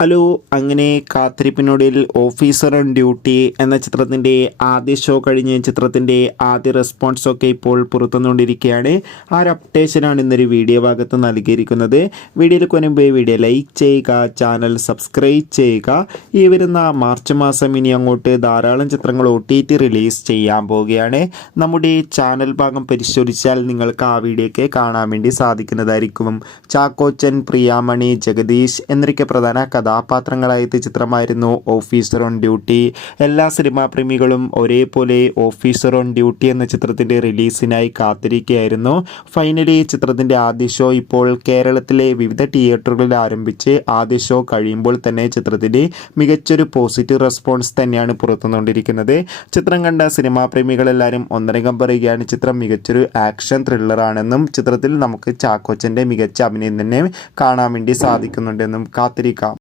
Hello, അങ്ങനെ കാത്തിരിപ്പിനൊടുവിൽ officer on duty എന്ന ചിത്രത്തിൻ്റെ ആദ്യ ഷോ കഴിഞ്ഞ് ചിത്രത്തിൻ്റെ ആദ്യ റെസ്പോൺസൊക്കെ ഇപ്പോൾ പുറത്തുവന്നുകൊണ്ടിരിക്കുകയാണ്. ആ ഒരു അപ്ഡേഷനാണ് ഇന്നൊരു വീഡിയോ ഭാഗത്ത് നൽകിയിരിക്കുന്നത്. വീഡിയോയിൽ മുൻപ് വീഡിയോ ലൈക്ക് ചെയ്യുക, ചാനൽ സബ്സ്ക്രൈബ് ചെയ്യുക. ഈ വരുന്ന മാർച്ച് മാസം ഇനി അങ്ങോട്ട് ധാരാളം ചിത്രങ്ങൾ OTT റിലീസ് ചെയ്യാൻ പോവുകയാണ്. നമ്മുടെ ചാനൽ ഭാഗം പരിശോധിച്ചാൽ നിങ്ങൾക്ക് ആ വീഡിയോയൊക്കെ കാണാൻ വേണ്ടി സാധിക്കുന്നതായിരിക്കും. ചാക്കോച്ചൻ, പ്രിയാമണി, ജഗദീഷ് എന്നൊക്കെ പ്രധാന കഥാപാത്രങ്ങളായ ചിത്രമായിരുന്നു ഓഫീസർ ഓൺ ഡ്യൂട്ടി. എല്ലാ സിനിമാ പ്രേമികളും ഒരേപോലെ ഓഫീസർ ഓൺ ഡ്യൂട്ടി എന്ന ചിത്രത്തിൻ്റെ റിലീസിനായി കാത്തിരിക്കുകയായിരുന്നു. ഫൈനലി ചിത്രത്തിൻ്റെ ആദ്യ ഷോ ഇപ്പോൾ കേരളത്തിലെ വിവിധ തിയേറ്ററുകളിൽ ആരംഭിച്ച് ആദ്യ ഷോ കഴിയുമ്പോൾ തന്നെ ചിത്രത്തിൻ്റെ മികച്ചൊരു പോസിറ്റീവ് റെസ്പോൺസ് തന്നെയാണ് പുറത്തുകൊണ്ടിരിക്കുന്നത്. ചിത്രം കണ്ട സിനിമാ പ്രേമികളെല്ലാവരും ഒന്നടങ്കം പറയുകയാണ് ചിത്രം മികച്ചൊരു ആക്ഷൻ ത്രില്ലറാണെന്നും ചിത്രത്തിൽ നമുക്ക് ചാക്കോച്ചൻ്റെ മികച്ച അഭിനയം തന്നെ കാണാൻ വേണ്ടി സാധിക്കുന്നുണ്ടെന്നും. കാത്തിരിക്കാം.